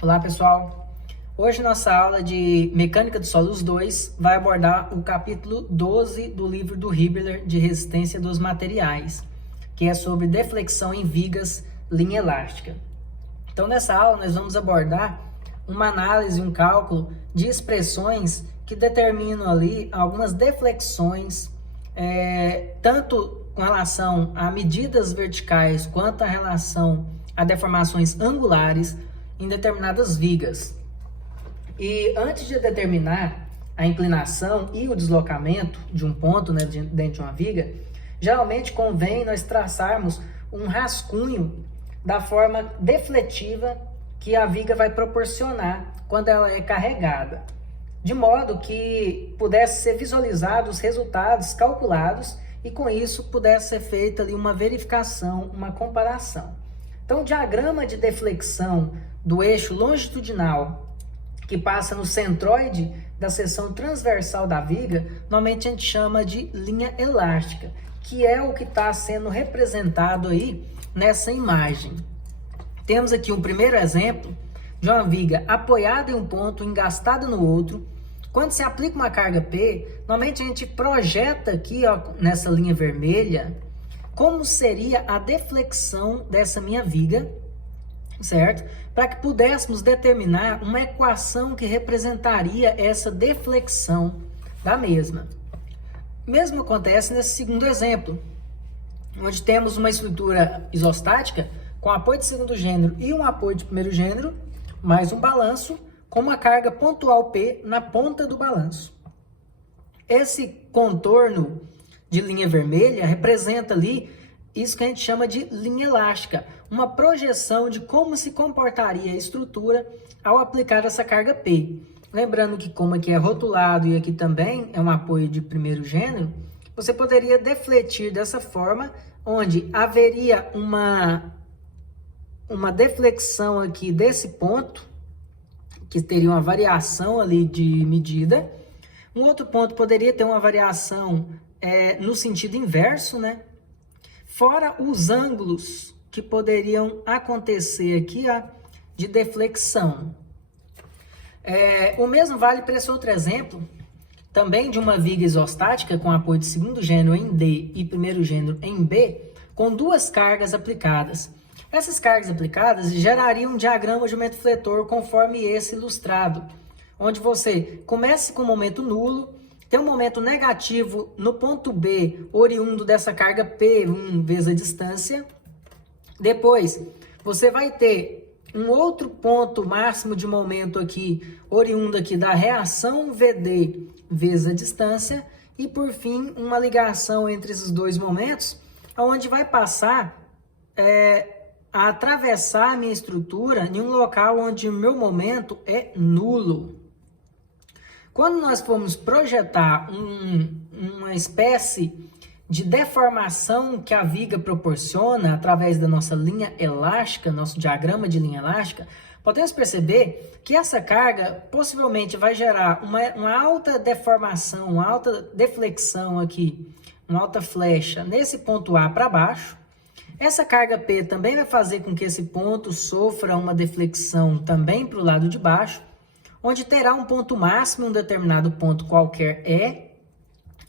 Olá pessoal, hoje nossa aula de Mecânica de Sólidos 2 vai abordar o capítulo 12 do livro do Hibbeler de Resistência dos Materiais, que é sobre deflexão em vigas, linha elástica. Então nessa aula nós vamos abordar uma análise, um cálculo de expressões que determinam ali algumas deflexões, tanto com relação a medidas verticais quanto a relação a deformações angulares em determinadas vigas. E antes de determinar a inclinação e o deslocamento de um ponto, dentro de uma viga, geralmente convém nós traçarmos um rascunho da forma defletiva que a viga vai proporcionar quando ela é carregada, de modo que pudesse ser visualizado os resultados calculados e com isso pudesse ser feita ali uma verificação, uma comparação. Então, o diagrama de deflexão do eixo longitudinal que passa no centroide da seção transversal da viga, normalmente a gente chama de linha elástica, que é o que está sendo representado aí nessa imagem. Temos aqui um primeiro exemplo de uma viga apoiada em um ponto, engastada no outro. Quando se aplica uma carga P, normalmente a gente projeta aqui, ó, nessa linha vermelha, como seria a deflexão dessa minha viga, certo? Para que pudéssemos determinar uma equação que representaria essa deflexão da mesma. Mesmo acontece nesse segundo exemplo, onde temos uma estrutura isostática com apoio de segundo gênero e um apoio de primeiro gênero, mais um balanço com uma carga pontual P na ponta do balanço. Esse contorno de linha vermelha representa ali isso que a gente chama de linha elástica, uma projeção de como se comportaria a estrutura ao aplicar essa carga P. Lembrando que como aqui é rotulado e aqui também é um apoio de primeiro gênero, você poderia defletir dessa forma, onde haveria uma deflexão aqui desse ponto, que teria uma variação ali de medida. Um outro ponto poderia ter uma variação no sentido inverso, né? Fora os ângulos que poderiam acontecer aqui, ó, de deflexão. O mesmo vale para esse outro exemplo, também de uma viga isostática com apoio de segundo gênero em D e primeiro gênero em B, com duas cargas aplicadas. Essas cargas aplicadas gerariam um diagrama de momento fletor conforme esse ilustrado, onde você começa com um momento nulo, tem um momento negativo no ponto B, oriundo dessa carga P1 vezes a distância. Depois, você vai ter um outro ponto máximo de momento aqui, oriundo aqui da reação VD vezes a distância. E, por fim, uma ligação entre esses dois momentos, onde vai passar a atravessar a minha estrutura em um local onde o meu momento é nulo. Quando nós formos projetar uma espécie de deformação que a viga proporciona através da nossa linha elástica, nosso diagrama de linha elástica, podemos perceber que essa carga possivelmente vai gerar uma alta deformação, uma alta deflexão aqui, uma alta flecha nesse ponto A para baixo. Essa carga P também vai fazer com que esse ponto sofra uma deflexão também para o lado de baixo, onde terá um ponto máximo, um determinado ponto qualquer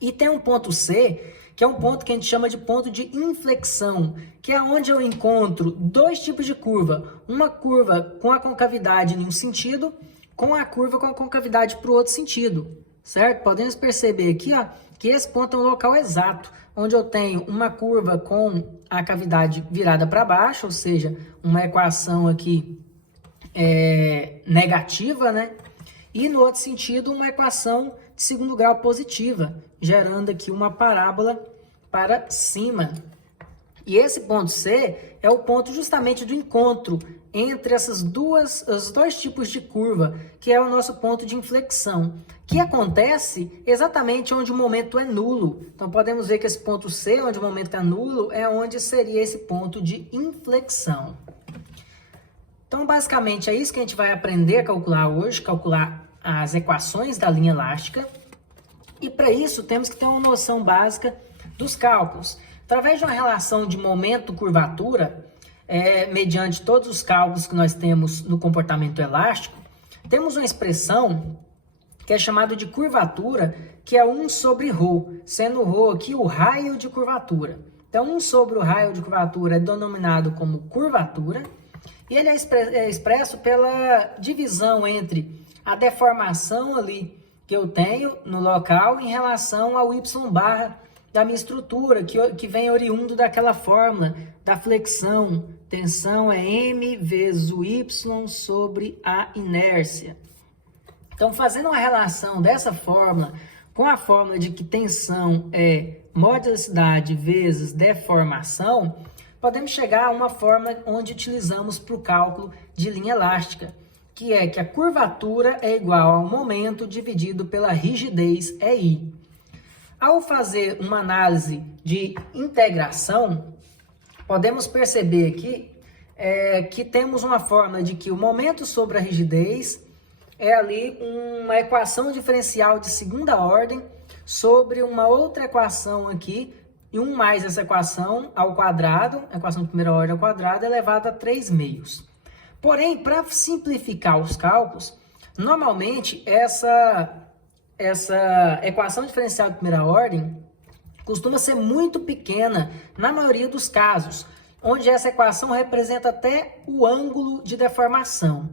e tem um ponto C, que é um ponto que a gente chama de ponto de inflexão, que é onde eu encontro dois tipos de curva, uma curva com a concavidade em um sentido, com a curva com a concavidade para o outro sentido, certo? Podemos perceber aqui, ó, que esse ponto é um local exato, onde eu tenho uma curva com a cavidade virada para baixo, ou seja, uma equação aqui negativa, né? E no outro sentido, uma equação de segundo grau positiva, gerando aqui uma parábola para cima. E esse ponto C é o ponto justamente do encontro entre os dois tipos de curva, que é o nosso ponto de inflexão, que acontece exatamente onde o momento é nulo. Então podemos ver que esse ponto C, onde o momento é nulo, é onde seria esse ponto de inflexão. Então, basicamente, é isso que a gente vai aprender a calcular hoje, calcular as equações da linha elástica. E para isso, temos que ter uma noção básica dos cálculos. Através de uma relação de momento-curvatura, mediante todos os cálculos que nós temos no comportamento elástico, temos uma expressão que é chamada de curvatura, que é 1 sobre ρ, sendo ρ aqui o raio de curvatura. Então, 1 sobre o raio de curvatura é denominado como curvatura, e ele é expresso pela divisão entre a deformação ali que eu tenho no local em relação ao y barra da minha estrutura, que vem oriundo daquela fórmula da flexão. Tensão é m vezes o y sobre a inércia. Então, fazendo uma relação dessa fórmula com a fórmula de que tensão é modicidade vezes deformação, podemos chegar a uma fórmula onde utilizamos para o cálculo de linha elástica, que é que a curvatura é igual ao momento dividido pela rigidez, I. Ao fazer uma análise de integração, podemos perceber aqui que temos uma fórmula de que o momento sobre a rigidez é ali uma equação diferencial de segunda ordem sobre uma outra equação aqui, e 1 mais essa equação ao quadrado, a equação de primeira ordem ao quadrado, elevado a 3 meios. Porém, para simplificar os cálculos, normalmente essa equação diferencial de primeira ordem costuma ser muito pequena na maioria dos casos, onde essa equação representa até o ângulo de deformação.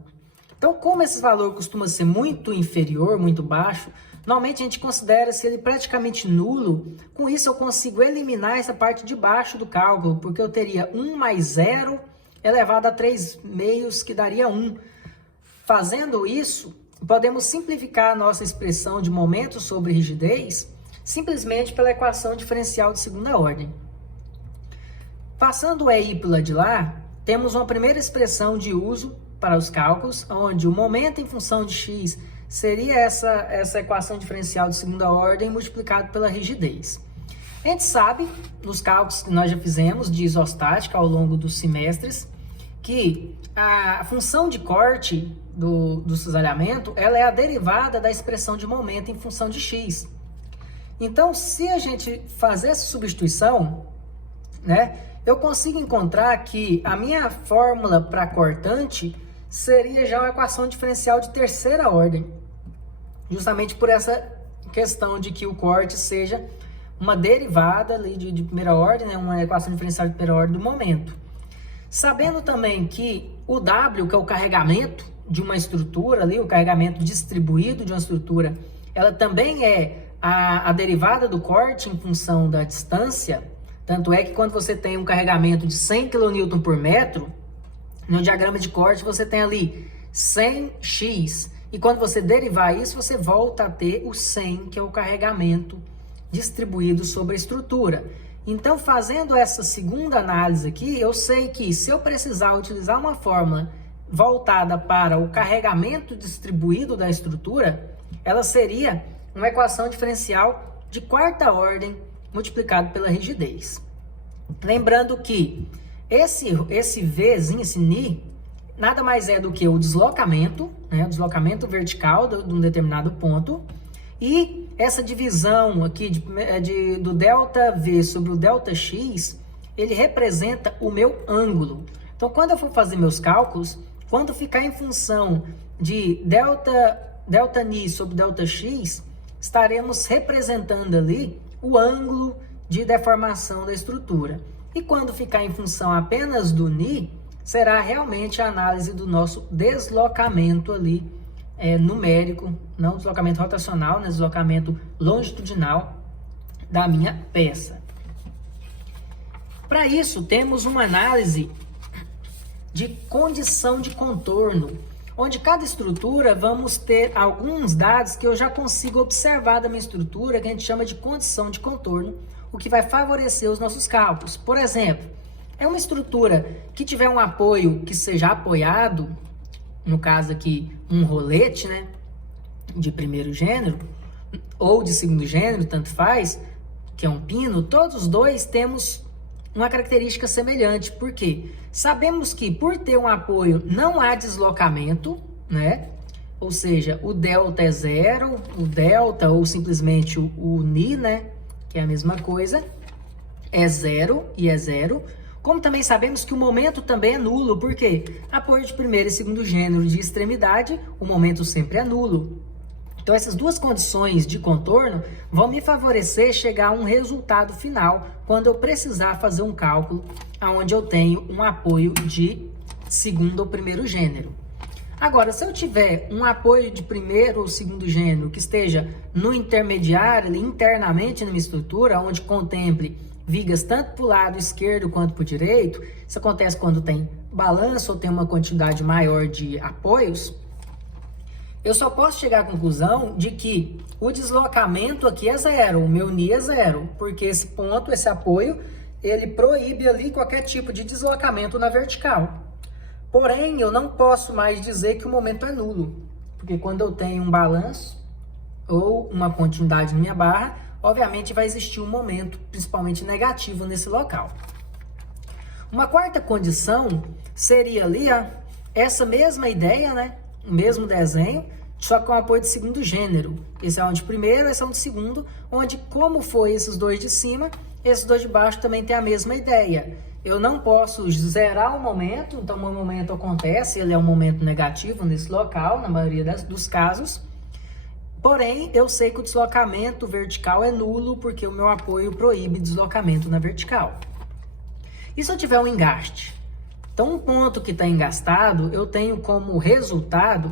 Então, como esse valor costuma ser muito inferior, muito baixo, normalmente a gente considera se ele praticamente nulo. Com isso eu consigo eliminar essa parte de baixo do cálculo, porque eu teria 1 mais 0 elevado a 3 meios, que daria 1. Fazendo isso, podemos simplificar a nossa expressão de momento sobre rigidez simplesmente pela equação diferencial de segunda ordem. Passando o EI para o lado de lá, temos uma primeira expressão de uso para os cálculos, onde o momento em função de x seria essa equação diferencial de segunda ordem multiplicado pela rigidez. A gente sabe, nos cálculos que nós já fizemos de isostática ao longo dos semestres, que a função de corte do cisalhamento, ela é a derivada da expressão de momento em função de x. Então, se a gente fazer essa substituição, né, eu consigo encontrar que a minha fórmula para cortante seria já uma equação diferencial de terceira ordem, justamente por essa questão de que o corte seja uma derivada ali de primeira ordem, né, uma equação diferencial de primeira ordem do momento. Sabendo também que o W, que é o carregamento de uma estrutura ali, o carregamento distribuído de uma estrutura, ela também é a derivada do corte em função da distância. Tanto é que quando você tem um carregamento de 100 kN por metro, no diagrama de corte você tem ali 100x, e quando você derivar isso, você volta a ter o 100, que é o carregamento distribuído sobre a estrutura. Então, fazendo essa segunda análise aqui, eu sei que se eu precisar utilizar uma fórmula voltada para o carregamento distribuído da estrutura, ela seria uma equação diferencial de quarta ordem multiplicado pela rigidez. Lembrando que esse Vzinho, esse Ni, nada mais é do que o deslocamento, né, o deslocamento vertical de um determinado ponto, e essa divisão aqui do ΔV sobre o ΔX, ele representa o meu ângulo. Então, quando eu for fazer meus cálculos, quando ficar em função de ΔΝi sobre ΔX, estaremos representando ali o ângulo de deformação da estrutura. E quando ficar em função apenas do Ni, será realmente a análise do nosso deslocamento ali numérico, não deslocamento rotacional, né, deslocamento longitudinal da minha peça. Para isso, temos uma análise de condição de contorno, onde cada estrutura vamos ter alguns dados que eu já consigo observar da minha estrutura, que a gente chama de condição de contorno, o que vai favorecer os nossos cálculos. Por exemplo, é uma estrutura que tiver um apoio que seja apoiado, no caso aqui um rolete, né, de primeiro gênero, ou de segundo gênero, tanto faz, que é um pino, todos os dois temos uma característica semelhante. Por quê? Sabemos que por ter um apoio não há deslocamento, né? Ou seja, o delta é zero, o delta ou simplesmente o Ni, né, que é a mesma coisa, é zero e é zero. Como também sabemos que o momento também é nulo, porque apoio de primeiro e segundo gênero de extremidade, o momento sempre é nulo. Então essas duas condições de contorno vão me favorecer chegar a um resultado final quando eu precisar fazer um cálculo onde eu tenho um apoio de segundo ou primeiro gênero. Agora, se eu tiver um apoio de primeiro ou segundo gênero que esteja no intermediário, ali, internamente na minha estrutura, onde contemple vigas tanto para o lado esquerdo quanto para o direito, isso acontece quando tem balanço ou tem uma quantidade maior de apoios, eu só posso chegar à conclusão de que o deslocamento aqui é zero, o meu Ni é zero, porque esse ponto, esse apoio, ele proíbe ali qualquer tipo de deslocamento na vertical. Porém, eu não posso mais dizer que o momento é nulo, porque quando eu tenho um balanço ou uma continuidade na minha barra, obviamente vai existir um momento, principalmente negativo, nesse local. Uma quarta condição seria ali essa mesma ideia, né? O mesmo desenho, só com apoio de segundo gênero. Esse é um de primeiro, esse é um de segundo, onde como foi esses dois de cima, esses dois de baixo também tem a mesma ideia. Eu não posso zerar o momento, então o momento acontece, ele é um momento negativo nesse local, na maioria dos casos. Porém, eu sei que o deslocamento vertical é nulo, porque o meu apoio proíbe deslocamento na vertical. E se eu tiver um engaste? Então, um ponto que está engastado, eu tenho como resultado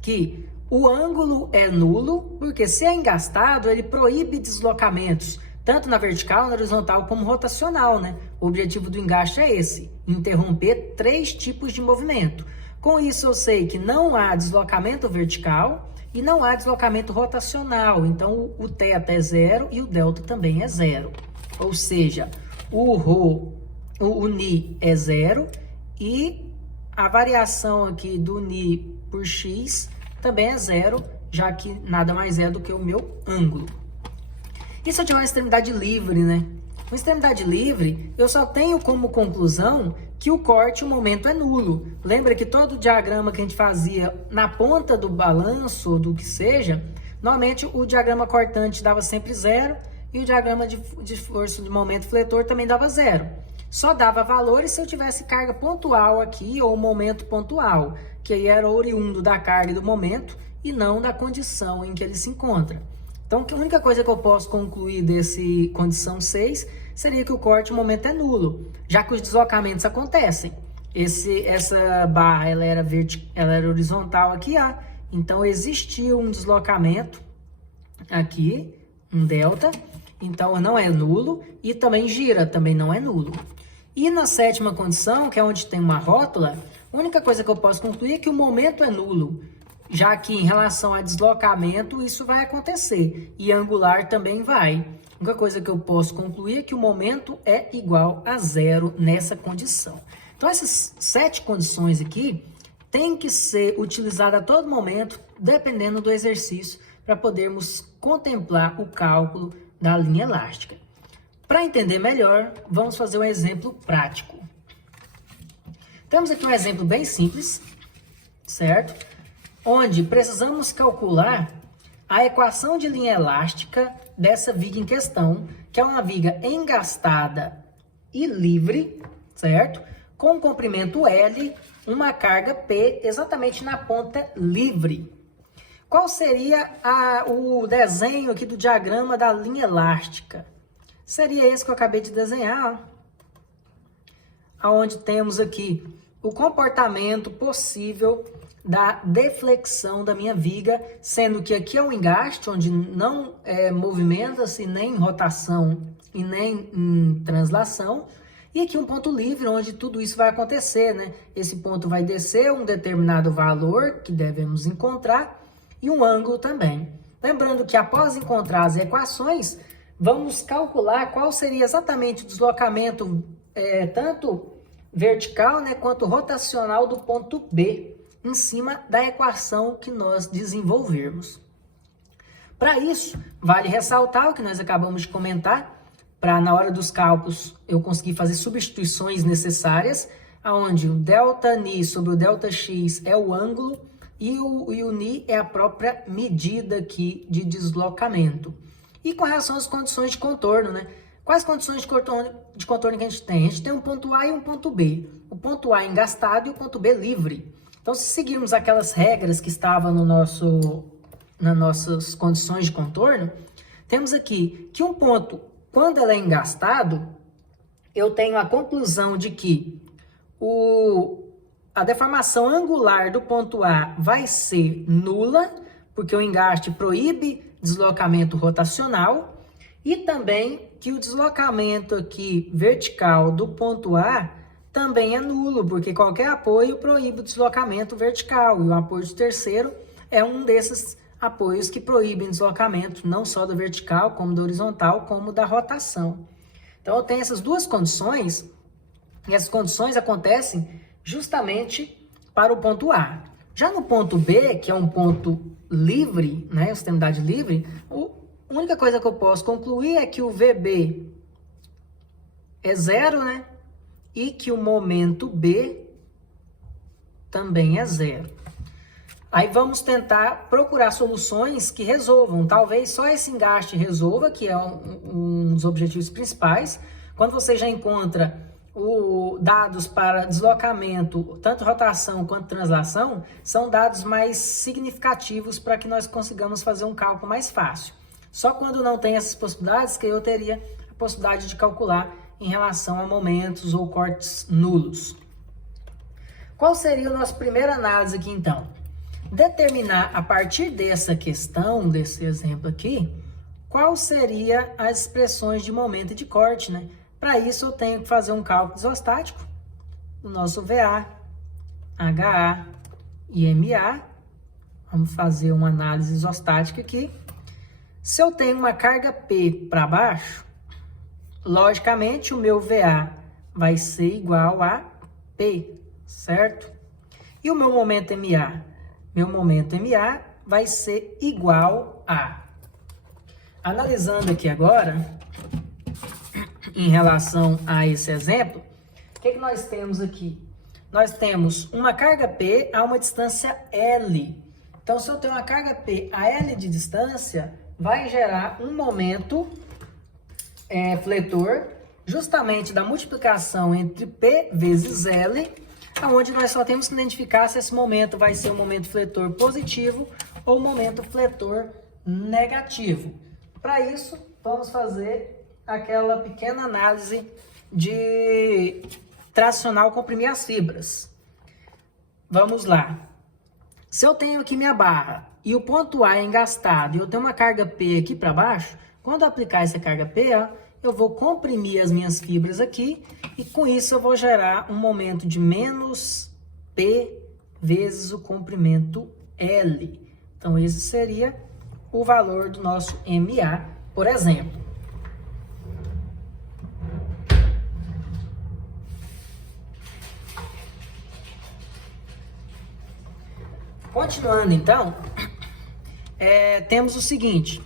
que o ângulo é nulo, porque se é engastado, ele proíbe deslocamentos, tanto na vertical, na horizontal, como rotacional, né? O objetivo do engaste é esse, interromper 3 tipos de movimento. Com isso, eu sei que não há deslocamento vertical e não há deslocamento rotacional. Então, o θ é zero e o delta também é zero. Ou seja, o Ni é zero e a variação aqui do Ni por x também é zero, já que nada mais é do que o meu ângulo. E se eu tiver uma extremidade livre, né? Uma extremidade livre, eu só tenho como conclusão que o corte, o momento é nulo. Lembra que todo diagrama que a gente fazia na ponta do balanço, ou do que seja, normalmente o diagrama cortante dava sempre zero e o diagrama de força de momento fletor também dava zero. Só dava valores se eu tivesse carga pontual aqui, ou momento pontual, que aí era oriundo da carga e do momento, e não da condição em que ele se encontra. Então, a única coisa que eu posso concluir desse condição 6 seria que o corte, o momento é nulo, já que os deslocamentos acontecem. Essa barra, ela era horizontal aqui, então existia um deslocamento aqui, um delta, então não é nulo, e também gira, também não é nulo. E na sétima condição, que é onde tem uma rótula, a única coisa que eu posso concluir é que o momento é nulo, já que em relação a deslocamento isso vai acontecer, e angular também vai. A única coisa que eu posso concluir é que o momento é igual a zero nessa condição. Então essas 7 condições aqui têm que ser utilizadas a todo momento, dependendo do exercício, para podermos contemplar o cálculo da linha elástica. Para entender melhor, vamos fazer um exemplo prático. Temos aqui um exemplo bem simples, certo? Onde precisamos calcular a equação de linha elástica dessa viga em questão, que é uma viga engastada e livre, certo? Com comprimento L, uma carga P exatamente na ponta livre. Qual seria o desenho aqui do diagrama da linha elástica? Seria esse que eu acabei de desenhar, onde temos aqui o comportamento possível da deflexão da minha viga, sendo que aqui é um engaste, onde não movimenta-se nem em rotação e nem em translação, e aqui um ponto livre, onde tudo isso vai acontecer, né? Esse ponto vai descer um determinado valor que devemos encontrar, e um ângulo também. Lembrando que após encontrar as equações, vamos calcular qual seria exatamente o deslocamento, tanto vertical, né, quanto rotacional do ponto B, em cima da equação que nós desenvolvermos. Para isso, vale ressaltar o que nós acabamos de comentar, para na hora dos cálculos eu conseguir fazer substituições necessárias, onde o ΔΝ sobre o ΔX é o ângulo e o Ni é a própria medida aqui de deslocamento. E com relação às condições de contorno, né? Quais condições de contorno que a gente tem? A gente tem um ponto A e um ponto B. O ponto A engastado e o ponto B livre. Então, se seguirmos aquelas regras que estavam nas nossas condições de contorno, temos aqui que um ponto, quando ela é engastado, eu tenho a conclusão de que a deformação angular do ponto A vai ser nula, porque o engaste proíbe deslocamento rotacional, e também que o deslocamento aqui vertical do ponto A também é nulo, porque qualquer apoio proíbe o deslocamento vertical, e o apoio de terceiro é um desses apoios que proíbem deslocamento, não só da vertical, como da horizontal, como da rotação. Então, eu tenho essas duas condições, e essas condições acontecem justamente para o ponto A. Já no ponto B, que é um ponto livre, né, extremidade livre, a única coisa que eu posso concluir é que o VB é zero, né, e que o momento B também é zero. Aí vamos tentar procurar soluções que resolvam. Talvez só esse engaste resolva, que é um dos objetivos principais. Quando você já encontra dados para deslocamento, tanto rotação quanto translação, são dados mais significativos para que nós consigamos fazer um cálculo mais fácil. Só quando não tem essas possibilidades que eu teria a possibilidade de calcular em relação a momentos ou cortes nulos. Qual seria a nossa primeira análise aqui, então? Determinar, a partir dessa questão, desse exemplo aqui, qual seria as expressões de momento e de corte, né? Para isso, eu tenho que fazer um cálculo isostático do nosso VA, HA e MA. Vamos fazer uma análise isostática aqui. Se eu tenho uma carga P para baixo, logicamente o meu VA vai ser igual a P, certo? E o meu momento MA? Meu momento MA vai ser igual a... Analisando aqui agora, em relação a esse exemplo, o que nós temos aqui? Nós temos uma carga P a uma distância L. Então, se eu tenho uma carga P a L de distância, vai gerar um momento fletor, justamente da multiplicação entre P vezes L, onde nós só temos que identificar se esse momento vai ser um momento fletor positivo ou um momento fletor negativo. Para isso, vamos fazer aquela pequena análise de tracional comprimir as fibras. Vamos lá. Se eu tenho aqui minha barra e o ponto A é engastado e eu tenho uma carga P aqui para baixo, quando eu aplicar essa carga P, eu vou comprimir as minhas fibras aqui e com isso eu vou gerar um momento de menos P vezes o comprimento L. Então, esse seria o valor do nosso MA, por exemplo. Continuando, então, temos o seguinte.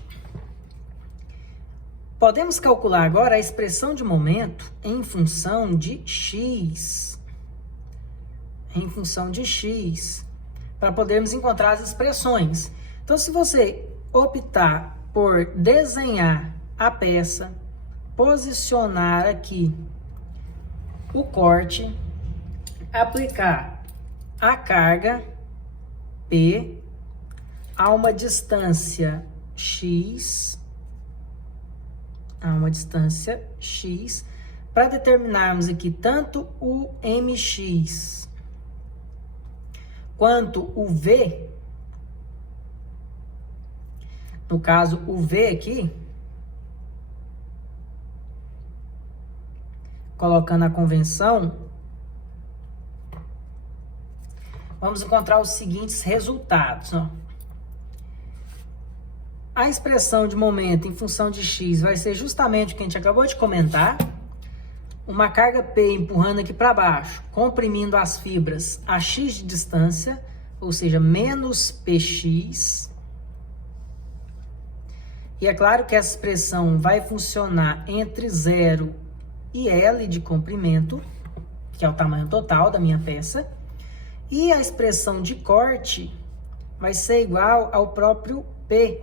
Podemos calcular agora a expressão de momento em função de x. Em função de x. Para podermos encontrar as expressões. Então, se você optar por desenhar a peça, posicionar aqui o corte, aplicar a carga P a uma distância x, para determinarmos aqui tanto o mx quanto o v. No caso, o v aqui, colocando a convenção, vamos encontrar os seguintes resultados. A expressão de momento em função de x vai ser justamente o que a gente acabou de comentar. Uma carga P empurrando aqui para baixo, comprimindo as fibras a x de distância, ou seja, menos px. E é claro que essa expressão vai funcionar entre 0 e L de comprimento, que é o tamanho total da minha peça. E a expressão de corte vai ser igual ao próprio P,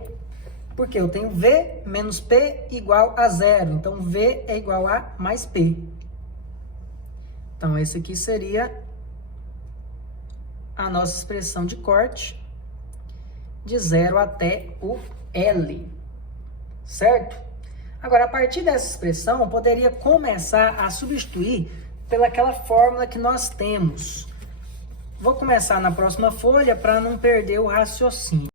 Porque eu tenho V menos P igual a zero. Então, V é igual a mais P. Então, esse aqui seria a nossa expressão de corte de 0 até o L. Certo? Agora, a partir dessa expressão, eu poderia começar a substituir pelaquela fórmula que nós temos. Vou começar na próxima folha para não perder o raciocínio.